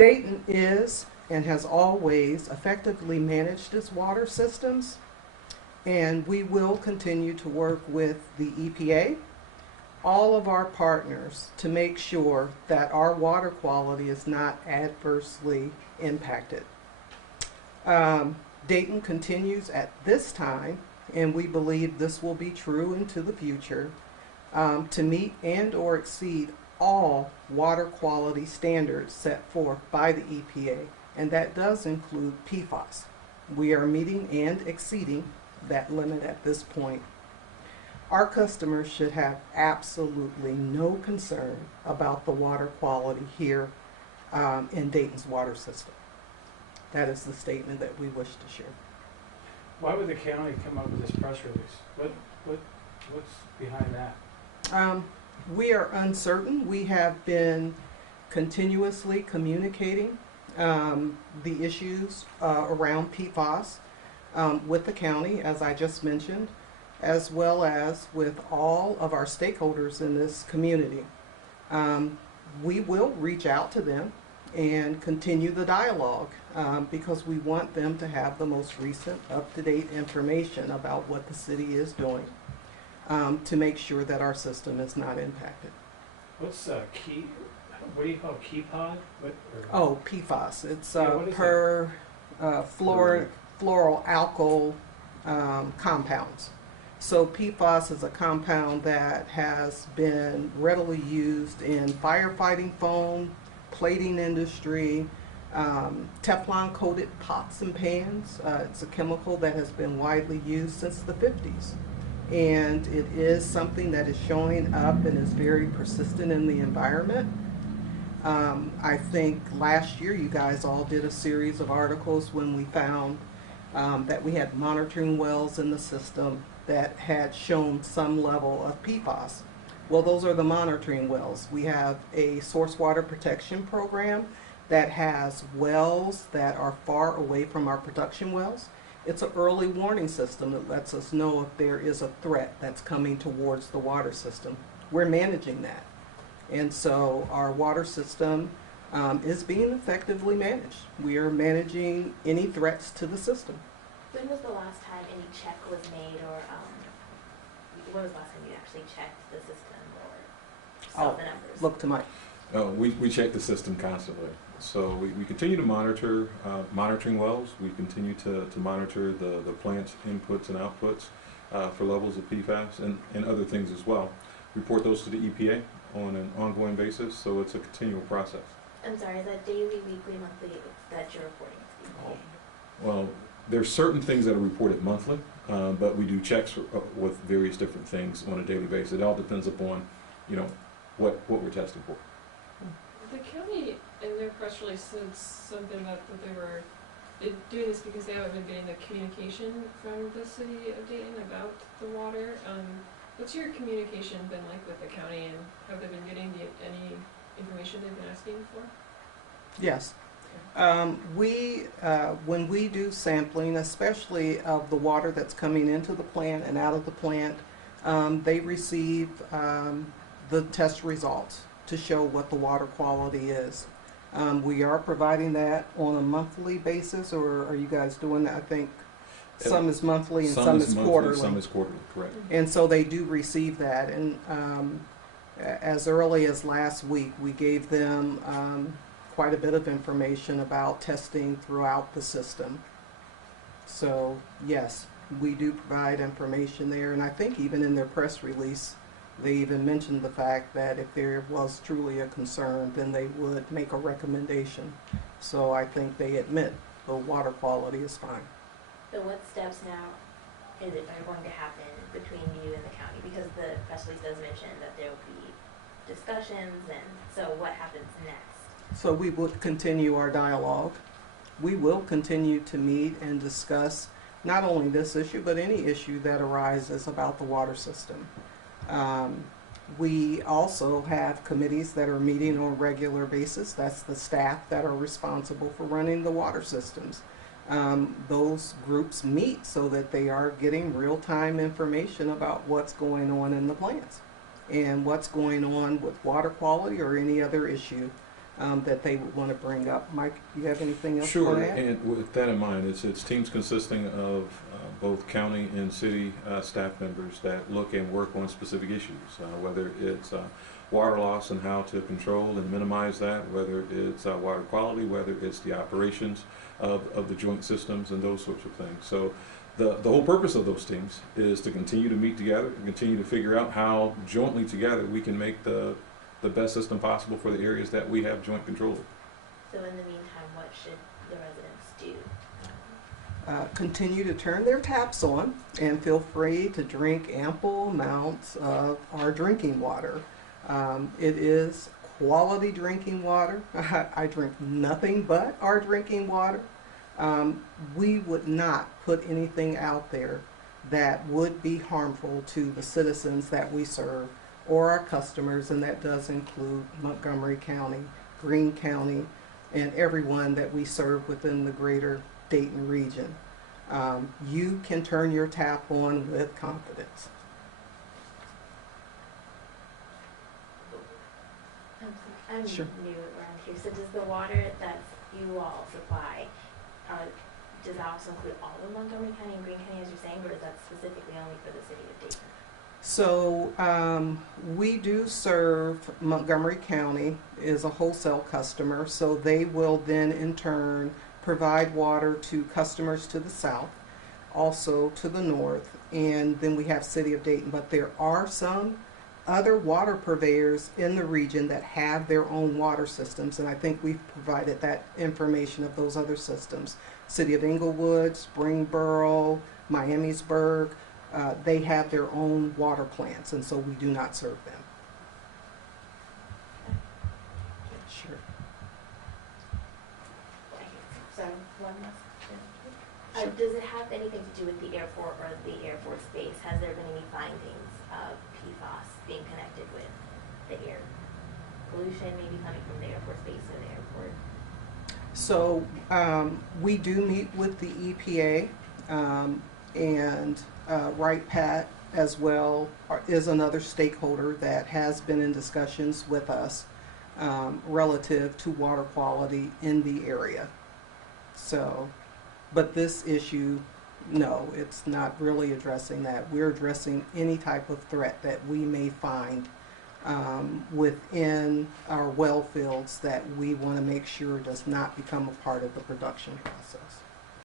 Dayton is and has always effectively managed its water systems, and we will continue to work with the EPA, all of our partners, to make sure that our water quality is not adversely impacted. Dayton continues at this time, and we believe this will be true into the future, to meet and or exceed all water quality standards set forth by the EPA, and that does include PFAS. We are meeting and exceeding that limit at this point. Our customers should have absolutely no concern about the water quality here in Dayton's water system. That is the statement that we wish to share. Why would the county come up with this press release? What's behind that? We are uncertain. We have been continuously communicating the issues around PFAS with the county, as I just mentioned, as well as with all of our stakeholders in this community. We will reach out to them and continue the dialogue because we want them to have the most recent up-to-date information about what the city is doing to make sure that our system is not impacted. What's key? What do you call key pod? Oh, PFAS. It's fluoroalkyl compounds. So PFAS is a compound that has been readily used in firefighting foam, plating industry, Teflon coated pots and pans. It's a chemical that has been widely used since the 50s. And it is something that is showing up and is very persistent in the environment. I think last year you guys all did a series of articles when we found that we had monitoring wells in the system that had shown some level of PFAS. Well, those are the monitoring wells. We have a source water protection program that has wells that are far away from our production wells. It's an early warning system that lets us know if there is a threat that's coming towards the water system. We're managing that. And so our water system is being effectively managed. We are managing any threats to the system. When was the last time any check was made, or when was the last time you actually checked the system or saw the numbers? Look to Mike. We check the system constantly. So we continue to monitor monitoring wells. We continue to monitor the plant's inputs and outputs for levels of PFAS and other things as well. Report those to the EPA on an ongoing basis, so it's a continual process. I'm sorry, is that daily, weekly, monthly that you're reporting to the EPA? Well, there's certain things that are reported monthly, but we do checks with various different things on a daily basis. It all depends upon, what we're testing for. The county, in their press release, said something about that they were doing this because they haven't been getting the communication from the city of Dayton about the water. What's your communication been like with the county, and have they been getting any information they've been asking for? Yes. When we do sampling, especially of the water that's coming into the plant and out of the plant, they receive the test results to show what the water quality is. We are providing that on a monthly basis, or are you guys doing that? I think some is monthly and some is quarterly. Some is quarterly, correct. And so they do receive that. And as early as last week, we gave them quite a bit of information about testing throughout the system. So yes, we do provide information there, and I think even in their press release they even mentioned the fact that if there was truly a concern, then they would make a recommendation. So I think they admit the water quality is fine. So what steps now are going to happen between you and the county? Because the press release does mention that there will be discussions, and so what happens next? So we would continue our dialogue. We will continue to meet and discuss not only this issue, but any issue that arises about the water system. We also have committees that are meeting on a regular basis. That's the staff that are responsible for running the water systems. Those groups meet so that they are getting real-time information about what's going on in the plants and what's going on with water quality or any other issue that they would want to bring up. Mike, you have anything else Sure, to add? and with that in mind, it's teams consisting of both county and city staff members that look and work on specific issues, whether it's water loss and how to control and minimize that, whether it's water quality, whether it's the operations of the joint systems and those sorts of things. So the whole purpose of those teams is to continue to meet together, to continue to figure out how jointly together we can make the best system possible for the areas that we have joint control of. So in the meantime, what should the residents do? Continue to turn their taps on and feel free to drink ample amounts of our drinking water. It is quality drinking water. I drink nothing but our drinking water. We would not put anything out there that would be harmful to the citizens that we serve or our customers, and that does include Montgomery County, Greene County, and everyone that we serve within the greater Dayton region. You can turn your tap on with confidence. I'm Sure. new around here, so does the water that you all supply, does that also include all of Montgomery County and Greene County, as you're saying, or is that specifically only for the city of Dayton? So we do serve Montgomery County is a wholesale customer, so they will then in turn provide water to customers to the south, also to the north, and then we have City of Dayton. But there are some other water purveyors in the region that have their own water systems, and I think we've provided that information of those other systems. City of Inglewood, Springboro, Miamisburg, they have their own water plants, and so we do not serve them. Sure. So one last question. Does it have anything to do with the airport or the Air Force Base? Has there been any findings of PFAS being connected with the air pollution, maybe coming from the Air Force Base or the airport? So we do meet with the EPA, and Right Pat as well is another stakeholder that has been in discussions with us relative to water quality in the area. So, but this issue, no, it's not really addressing that. We're addressing any type of threat that we may find within our well fields that we want to make sure does not become a part of the production process.